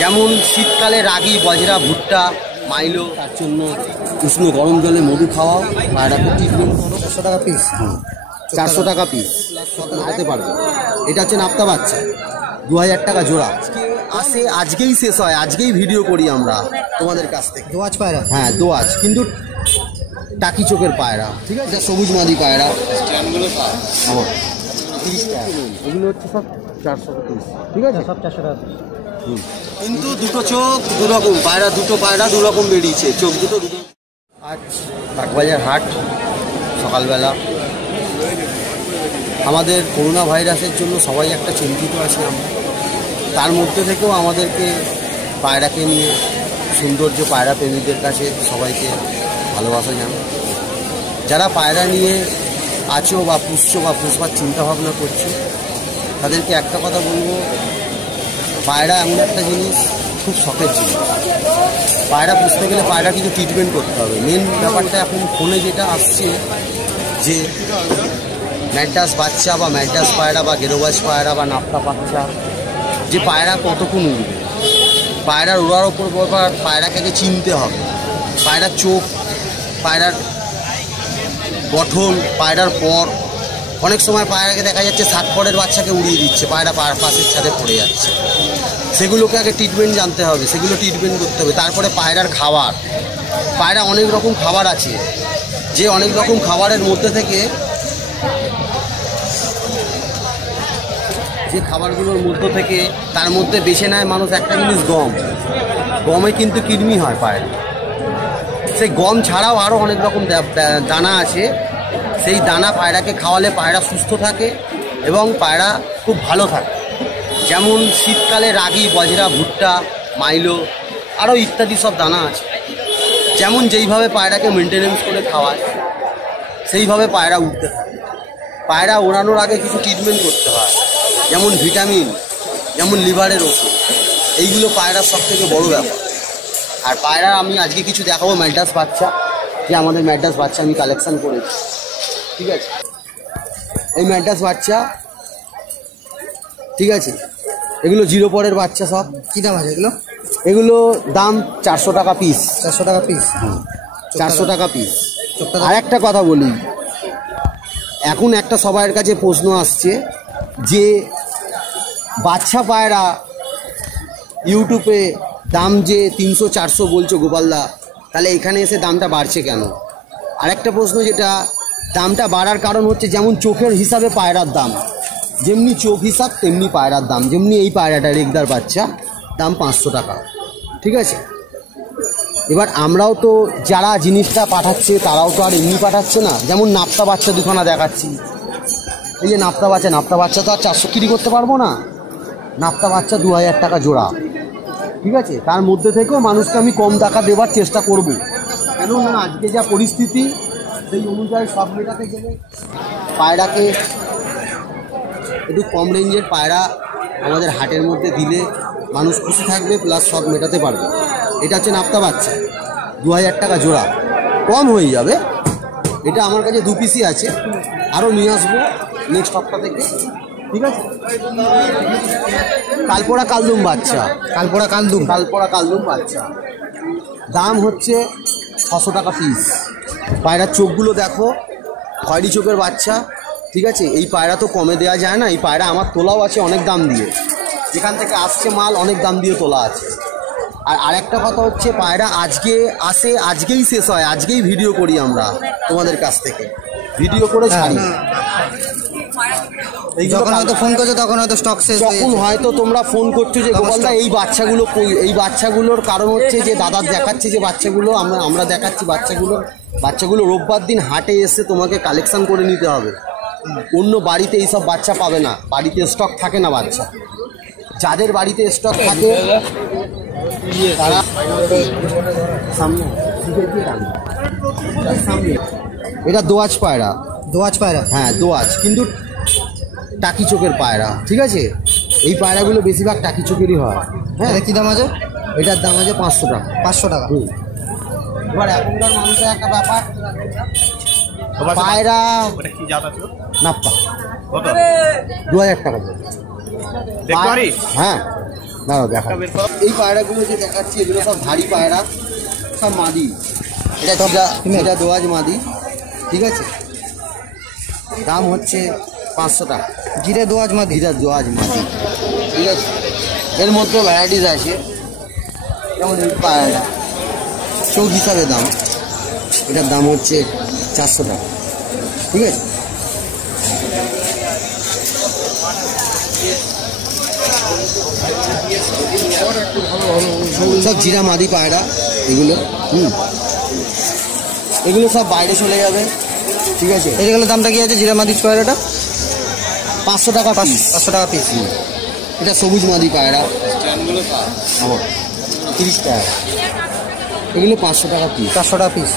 যেমন শীতকালে রাগি, বজরা, ভুট্টা, মাইলো, তার জন্য উষ্ণ গরম জলে মধু খাওয়াও, পায়রাকে ট্রিটমেন্ট করো। 400 টাকা পিস। 400 টাকা পিস হতে পারবে। এটা হচ্ছে নাপ্তা বাচ্চা, 2000 টাকা জোড়া। আজকেই শেষ হয়, আজকেই ভিডিও করি আমরা তোমাদের কাছ থেকে। দোয়াজ পায়রা? হ্যাঁ দোয়াজ, কিন্তু টাকি চোখের পায়রা, ঠিক আছে, সবুজ মাদি পায়রা। আমার 30 টাকা, এগুলো হচ্ছে সব 400 টাকা পিস, ঠিক আছে, সব 400 টাকা পিস। কিন্তু দুটো চোখ দুরকম পায়রা, দুটো পায়রা দুরকম বেরিয়েছে, চোখ দুটো। আজ বাগবাজার হাট, সকালবেলা আমাদের করোনা ভাইরাসের জন্য সবাই একটা চিন্তিত আছি আমরা। তার মধ্যে থেকেও আমাদেরকে পায়রাকে নিয়ে সৌন্দর্য, পায়রা প্রেমীদের কাছে সবাইকে ভালোবাসা জানাই। যারা পায়রা নিয়ে আছো বা পুষছো বা পুষবার চিন্তাভাবনা করছো, তাদেরকে একটা কথা বলবো, পায়রা এমন একটা জিনিস, খুব শখের জিনিস। পায়রা পুষতে গেলে পায়রা কিছু ট্রিটমেন্ট করতে হবে। মেন ব্যাপারটা এখন ফোনে যেটা আসছে, যে ম্যাড্রাস বাচ্চা বা ম্যাড্রাস পায়রা বা গেরোবাজ পায়রা বা নাপ্তা বাচ্চা, যে পায়রা কতক্ষণ উড়বে, পায়রার ওড়ার ওপর ব্যাপার, পায়রাকে চিনতে হবে। পায়রার চোখ, পায়রার গঠন, পায়রার পর, অনেক সময় পায়রাকে দেখা যাচ্ছে 60 পরের বাচ্চাকে উড়িয়ে দিচ্ছে, পায়রা পাশের ছাদে পড়ে যাচ্ছে। সেগুলোকে আগে ট্রিটমেন্ট জানতে হবে, সেগুলো ট্রিটমেন্ট করতে হবে। তারপরে পায়রার খাবার, পায়রা অনেক রকম খাবার আছে, যে অনেক রকম খাবারের মধ্যে থেকে, যে খাবারগুলোর মধ্যে থেকে তার মধ্যে বেছে নেয় মানুষ একটা জিনিস, গম। গমে কিন্তু কৃমি হয় পায়রা। সেই গম ছাড়াও আরও অনেক রকম দানা আছে, সেই দানা পায়রাকে খাওয়ালে পায়রা সুস্থ থাকে এবং পায়রা খুব ভালো থাকে। যেমন শীতকালে রাগি, বজরা, ভুট্টা, মাইলো, আরও ইত্যাদি সব দানা আছে। যেমন যেইভাবে পায়রাকে মেনটেনেন্স করে খাওয়ায়, সেইভাবে পায়রা উঠতে থাকে। পায়রা ওড়ানোর আগে কিছু ট্রিটমেন্ট করতে হয়, যেমন ভিটামিন, যেমন লিভারের ওষুধ, এইগুলো পায়রার সব থেকে বড়ো ব্যাপার। আর পায়রা আমি আজকে কিছু দেখাবো ম্যাড্রাস বাচ্চা, যে আমাদের ম্যাড্রাস বাচ্চা আমি কালেকশান করেছি, ঠিক আছে। এই ম্যাড্রাস বাচ্চা, ঠিক আছে, এগুলো 0 পরের বাচ্চা সব। কী দাম আছে এগুলো? এগুলো দাম 400 টাকা পিস। 400 টাকা পিস? 400 টাকা পিস। আর একটা কথা বলি, এখন একটা সবার কাছে প্রশ্ন আসছে যে বাচ্চা পায়রা ইউটিউবে দাম যে 300-400 বলছো গোপালদা, তাহলে এখানে এসে দামটা বাড়ছে কেন? আরেকটা প্রশ্ন, যেটা দামটা বাড়ার কারণ হচ্ছে, যেমন চোখের হিসাবে পায়রার দাম, যেমনি চোখ হিসাব তেমনি পায়রার দাম। যেমনি এই পায়রাটা রেগদার বাচ্চা, দাম 500 টাকা, ঠিক আছে। এবার আমরাও তো, যারা জিনিসটা পাঠাচ্ছে তারাও তো আর এমনি পাঠাচ্ছে না। যেমন নাপ্তা বাচ্চা দুখানা দেখাচ্ছি, এই যে নাপ্তা বাচ্চা তো আর 400 কিরি করতে পারবো না। নাপ্তা বাচ্চা 2000 টাকা জোড়া, ঠিক আছে। তার মধ্যে থেকেও মানুষকে আমি কম টাকা দেওয়ার চেষ্টা করব, কেননা আজকে যা পরিস্থিতি, সেই অনুযায়ী সব মেটাতে গেলে পায়রাকে একটু কম রেঞ্জের পায়রা আমাদের হাটের মধ্যে দিলে মানুষ খুশি থাকবে, প্লাস সব মেটাতে পারবে। এটা হচ্ছে নাপ্তা বাচ্চা, 2000 টাকা জোড়া, কম হয়ে যাবে। এটা আমার কাছে 2 পিসই আছে, আরও নিয়ে আসবো নেক্সট সপ্তাহ থেকে, ঠিক আছে। কালপোড়া কালদুম বাচ্চা, কালপোড়া কালদুম বাচ্চা, দাম হচ্ছে 600 টাকা পিস। পায়রার চোখগুলো দেখো, খয়েরি চোখের বাচ্চা, ঠিক আছে। এই পায়রা তো কমে দেওয়া যায় না, এই পায়রা আমার তোলাও আছে অনেক দাম দিয়ে, যেখান থেকে আসছে মাল অনেক দাম দিয়ে তোলা আছে। আর আরেকটা কথা হচ্ছে, পায়রা আজকে আসে, আজকেই শেষ হয়, আজকেই ভিডিও করি আমরা তোমাদের কাছ থেকে, ভিডিও করে ছাড়ি। যখন হয়তো ফোন করছো তখন হয়তো স্টক শেষ, তখন হয়তো তোমরা ফোন করছো যে গোপালদা এই বাচ্চাগুলো কই। এই বাচ্চাগুলোর কারণ হচ্ছে যে দাদা দেখাচ্ছে যে বাচ্চাগুলো আমরা দেখাচ্ছি, বাচ্চাগুলো রোববার দিন হাটে এসে তোমাকে কালেকশন করে নিতে হবে। অন্য বাড়িতে এইসব বাচ্চা পাবে না, বাড়িতে স্টক থাকে না বাচ্চা। যাদের বাড়িতে স্টক থাকে তারা সামনে, এটা দোয়াজ পায়রা। দোয়াজ পায়রা? হ্যাঁ দোয়াজ, কিন্তু টাকি চোখের পায়রা, ঠিক আছে। এই পায়রাগুলো বেশিরভাগ টাকি চোখেরই হয়। হ্যাঁ, কী দাম আছে? এটার দাম আছে 500 টাকা। 500 টাকা। এবার এখনকার মানুষের একটা ব্যাপার, পায়রা নাপ্তা 2000 টাকা। হ্যাঁ, দাঁড়াও দেখা। এই পায়রাগুলো যে দেখাচ্ছি এগুলো সব ধাড়ি পায়রা, সব মাদি। এটা দোয়াজ মাদি, ঠিক আছে। দাম হচ্ছে 500 টাকা। জিরে দোয়াজ মাদি, এটা দোয়াজ মাদি, ঠিক আছে। এর মধ্যে ভ্যারাইটিস আছে, যেমন এই পায়রাটা চোখ হিসাবে দাম, এটার দাম হচ্ছে 400 টাকা, ঠিক আছে। সব জিরা মাদি পায়রা এগুলো, এগুলো সব বাইরে চলে যাবে, ঠিক আছে। এগুলো দামটা কি আছে জিরা মাদি পায়রাটা? 500 টাকা পিস। 500 টাকা পিস। এটা সবুজ মাদি পায়রা, 30 টাকা। এগুলো 500 টাকা পিস। 400 টাকা পিস।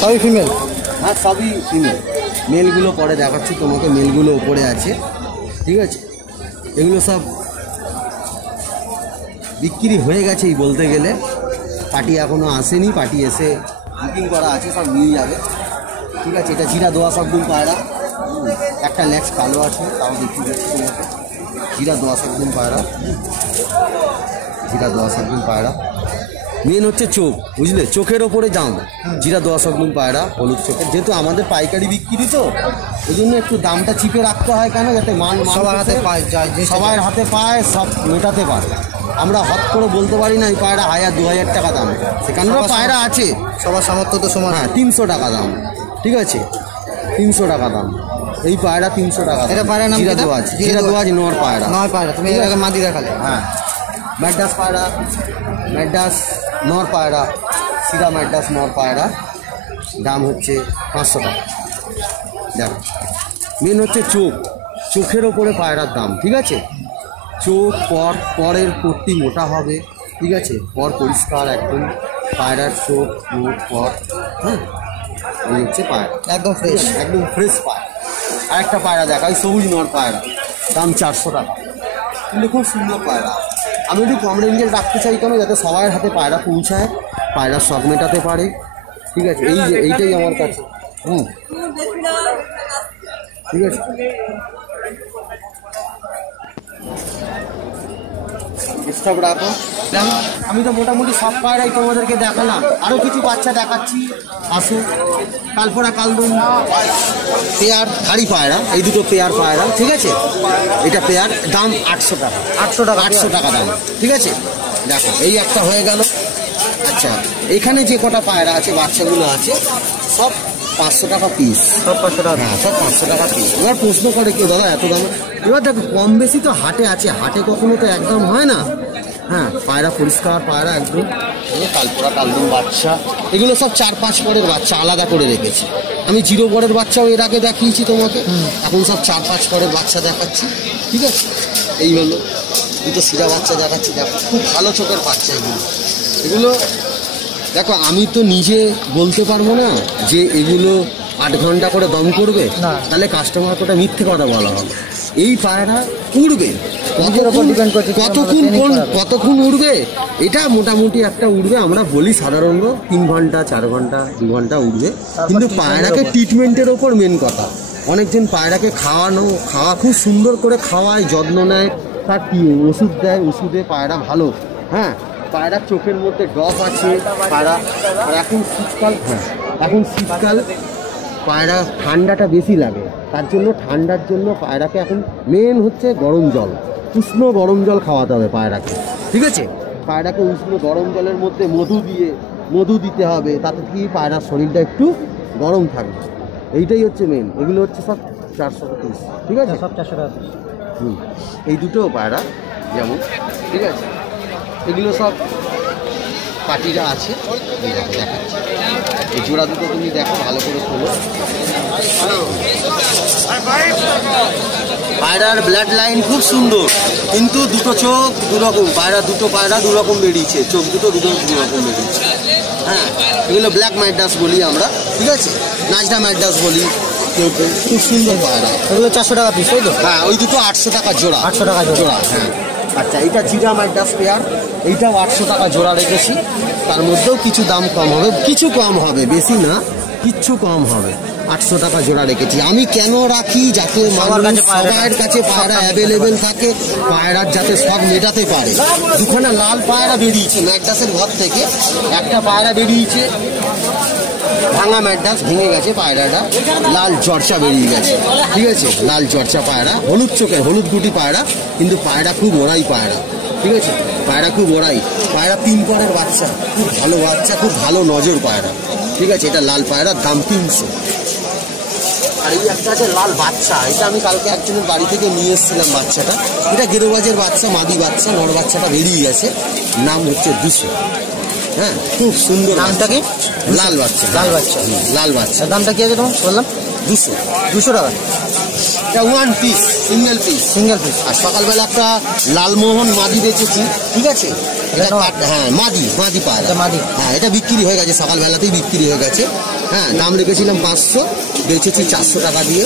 সবই ফিমেল? হ্যাঁ সবই ফিমেল। মেলগুলো পরে দেখাচ্ছি তোমাকে, মেলগুলো ওপরে আছে, ঠিক আছে। এগুলো সব বিক্রি হয়ে গেছেই বলতে গেলে, পার্টি এখনও আসেনি, পার্টি এসে বুকিং করা আছে, সব নিয়ে যাবে, ঠিক আছে। এটা জিরা দোয়া সবগুলো পায়রা, একটা লেক্স কালো আছে, তাও দেখি যাচ্ছে তোমাকে। জিরা দোয়া সবগুলো পায়রা, জিরা দোয়া সবগুলো পায়রা। মেন হচ্ছে চোখ, বুঝলে, চোখের ওপরে দাম। জিরা দোয়া সবগুলো পায়রা হলুদ চোখের, যেহেতু আমাদের পাইকারি বিক্রি তো ওই জন্য একটু দামটা চিপে রাখতে হয়। কেন? যাতে সবার হাতে পায়, সবার হাতে পায়, সব মেটাতে পারে। আমরা হট করে বলতে পারি না এই পায়রা 1000-2000 টাকা দাম, সেখানেও পায়রা আছে, সবার সামর্থ্য তো সমান। হ্যাঁ 300 টাকা দাম, ঠিক আছে, 300 টাকা দাম। এই পায়রা 300 টাকা। এটা পায়রা নাম জিরা দোয়াজ, জিরা দোয়াজ নর পায়রা। নয় পায়রা, তুমি এর আগে মাদি দেখালে। হ্যাঁ ম্যাড্রাস পায়রা, ম্যাড্রাস নর পায়রা, সিরা ম্যাড্রাস নর পায়রা, দাম হচ্ছে 500 টাকা। দেখো মেন হচ্ছে চোখ, চোখের ওপরে পায়রার দাম, ঠিক আছে। চোখ পরের পট্টি মোটা হবে, ঠিক আছে, পর পরিষ্কার একদম, পায়রার চোখ মুখ পর, হ্যাঁ এই হচ্ছে পায়রা, একদম ফ্রেশ, একদম ফ্রেশ পায়রা। আর একটা পায়রা দেখাই, সবুজ নর পায়রা, দাম 400 টাকা। কিন্তু খুব সুন্দর পায়রা। আমি একটু কম রেঞ্জের রাখতে চাই, কেন? যাতে সবার হাতে পায়রা পৌঁছায়, পায়রার শখ মেটাতে পারে, ঠিক আছে। এই যে এইটাই আমার কাছে, ঠিক আছে। স্টক রাখো। আমি তো মোটামুটি সব পায়রাই তোমাদেরকে দেখালাম, আরও কিছু বাচ্চা দেখাচ্ছি, আসো। কালপোড়া কালদুম পেয়ার হাড়ি পায়রা, এই দুটো পেয়ার পায়রা, ঠিক আছে। এটা পেয়ার, দাম 800 টাকা। 800 টাকা, 800 টাকা দাম, ঠিক আছে। দেখো এই একটা হয়ে গেল। আচ্ছা এখানে যে কটা পায়রা আছে, বাচ্চাগুলো আছে, সব 500 টাকা পিস। সব 500 টাকা। হ্যাঁ সব 500 টাকা পিস। এবার প্রশ্ন করে কেউ, দাদা এত দাম? এবার দেখো কম বেশি তো হাটে আছে, হাটে কখনো তো একদম হয় না। হ্যাঁ পায়রা পরিষ্কার পায়রা একদম, কালপোড়া কালদম বাচ্চা, এগুলো সব 4-5 পরের বাচ্চা আলাদা করে রেখেছি আমি। 0 পরের বাচ্চাও এর আগে দেখিয়েছি তোমাকে, এখন সব 4-5 পরের বাচ্চা দেখাচ্ছি, ঠিক আছে। এই হলো দুটো সিরা বাচ্চা দেখাচ্ছি, দেখো খুব ভালো চোখের বাচ্চা এগুলো। এগুলো দেখো আমি তো নিজে বলতে পারবো না যে এগুলো 8 ঘন্টা করে দম করবে, তাহলে কাস্টমারকে ওটা মিথ্যে কথা বলা হবে। এই পায়রা উড়বে, কতক্ষণ উড়বে, এটা মোটামুটি একটা উড়বে, আমরা বলি সাধারণত 3 ঘন্টা 4 ঘন্টা 2 ঘন্টা উড়বে। কিন্তু পায়রাকে ট্রিটমেন্টের ওপর মেন কথা। অনেকজন পায়রাকে খাওয়া খুব সুন্দর করে খাওয়ায়, যত্ন নেয়, তার কি ওষুধ দেয়, ওষুধে পায়রা ভালো। হ্যাঁ পায়রার চোখের মধ্যে ড্রপ আছে পায়রা। আর এখন শীতকাল, এখন শীতকাল পায়রা ঠান্ডাটা বেশি লাগে, তার জন্য ঠান্ডার জন্য পায়রাকে এখন মেন হচ্ছে গরম জল, উষ্ণ গরম জল খাওয়াতে হবে পায়রাকে, ঠিক আছে। পায়রাকে উষ্ণ গরম জলের মধ্যে মধু দিতে হবে, তাতে কি পায়রার শরীরটা একটু গরম থাকবে, এইটাই হচ্ছে মেন। এগুলো হচ্ছে সব 400 পিস, ঠিক আছে, সব 400 টাকা। এই দুটো পায়রা যেমন, ঠিক আছে। এগুলো সব পাটিরা আছে, এই দেখো দেখাচ্ছি। এই জোড়া দুটো তুমি দেখো ভালো করে খোলো। পায়রার ব্লাড লাইন খুব সুন্দর, কিন্তু দুটো চোখ দুরকম, দুটো পায়রা দুরকম বেরিয়েছে, চোখ দুটো দুরকম বেরিয়েছে। হ্যাঁ এগুলো ব্ল্যাক ম্যাড্রাস বলি আমরা, ঠিক আছে, নাজরা ম্যাড্রাস বলি কেউ কেউ। খুব সুন্দর পায়রা, এগুলো 400 টাকা পিস, তাই তো? হ্যাঁ ওই দুটো 800 টাকা জোড়া। 800 টাকা জোড়া, হ্যাঁ। আচ্ছা এইটা জিরা ম্যাড্রাস পেয়ার, এইটাও 800 টাকা জোড়া রেখেছি। তার মধ্যেও কিছু দাম কম হবে, কিছু কম হবে, বেশি না, কিচ্ছু কম হবে, 800 টাকা জোড়া রেখেছি। আমি কেন রাখি? যাতে সবার কাছে পায়রা অ্যাভেলেবেল থাকে, পায়রার যাতে শখ মেটাতে পারে। দুখানা লাল পায়রা বেরিয়েছে ম্যাকডাসের ঘর থেকে, একটা পায়রা বেরিয়েছে ভাঙা ম্যাকডাস, ভেঙে গেছে পায়রাটা, লাল চর্চা বেরিয়ে গেছে, ঠিক আছে, লাল চর্চা পায়রা, হলুদ চোখের হলুদ গুটি পায়রা, কিন্তু পায়রা খুব ওড়াই পায়রা, ঠিক আছে, পায়রা খুব ওড়াই পায়রা, 3 পরের বাচ্চা, খুব ভালো বাচ্চা, খুব ভালো নজর পায়রা, ঠিক আছে। এটা লাল পায়রার দাম 300। আর এই একটা আছে লাল বাচ্চা, এটা আমি কালকে একজনের বাড়ি থেকে নিয়ে এসেছিলাম বাচ্চাটা, এটা গেরোবাজের বাচ্চা, মাদি বাচ্চা, নর বাচ্চাটা বেরিয়ে গেছে, নাম হচ্ছে 200। হ্যাঁ, খুব সুন্দর। নামটা কি? লাল বাচ্চা, লাল বাচ্চা, লাল বাচ্চা। দামটা কি আছে তোমার বললাম? 200 টাকা। এটা 1 piece, single piece. Single piece. আর সকালবেলা একটা লালমোহন মাদি বেচেছি, ঠিক আছে, হ্যাঁ মাদি পায়রা, মাদি, হ্যাঁ এটা বিক্রি হয়ে গেছে, সকালবেলাতেই বিক্রি হয়ে গেছে। হ্যাঁ, দাম রেখেছিলাম 500, বেচেছি 400 টাকা দিয়ে।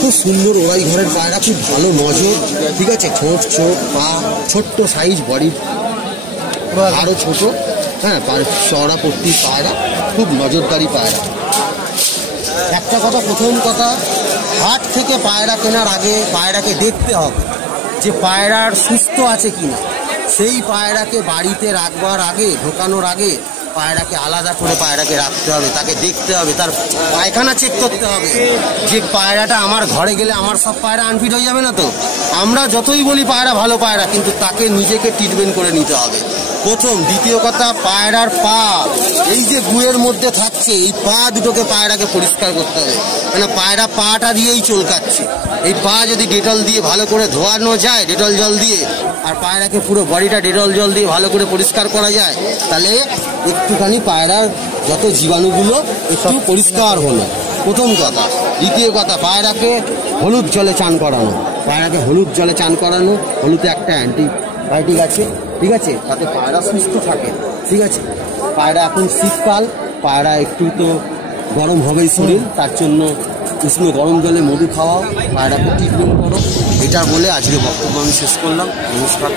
খুব সুন্দর ওরাই ঘরের পায়রা, খুব ভালো নজর, ঠিক আছে, ঠোঁট চোখ পা ছোট্ট সাইজ, বডি আরও ছোট, হ্যাঁ চওড়া পট্টির পায়রা, খুব নজরদারি পায়রা। একটা কথা, প্রথম কথা, হাট থেকে পায়রা কেনার আগে পায়রাকে দেখতে হবে যে পায়রার সুস্থ আছে কিনা। সেই পায়রাকে বাড়িতে রাখবার আগে, ঢোকানোর আগে পায়রাকে আলাদা করে পায়রাকে রাখতে হবে, তাকে দেখতে হবে, তার পায়খানা চেক করতে হবে যে পায়রাটা আমার ঘরে গেলে আমার সব পায়রা আনফিট হয়ে যাবে না তো। আমরা যতই বলি পায়রা ভালো পায়রা, কিন্তু তাকে নিজেকে ট্রিটমেন্ট করে নিতে হবে প্রথম। দ্বিতীয় কথা, পায়রার পা, এই যে গুয়ের মধ্যে থাকছে, এই পা দুটোকে পায়রাকে পরিষ্কার করতে হবে, কেন পায়রা পাটা দিয়েই চলকাচ্ছে। এই পা যদি ডেটল দিয়ে ভালো করে ধোয়ানো যায়, ডেটল জল দিয়ে, আর পায়রাকে পুরো বডিটা ডেটল জল দিয়ে ভালো করে পরিষ্কার করা যায়, তাহলে একটুখানি পায়রার যত জীবাণুগুলো একটু পরিষ্কার হলো, প্রথম কথা। দ্বিতীয় কথা, পায়রাকে হলুদ জলে চান করানো, পায়রাকে হলুদ জলে চান করানো, হলুদে একটা অ্যান্টিবায়োটিক আছে, ঠিক আছে, তাতে পায়রা সুস্থ থাকে, ঠিক আছে। পায়রা এখন শীতকাল, পায়রা একটু তো গরম হবেই শরীর, তার জন্য উষ্ণ গরম জলে মধু খাওয়াও, পায়রাকে ট্রিটমেন্ট করো। এটা বলে আজকে বক্তব্য আমি শেষ করলাম। নমস্কার।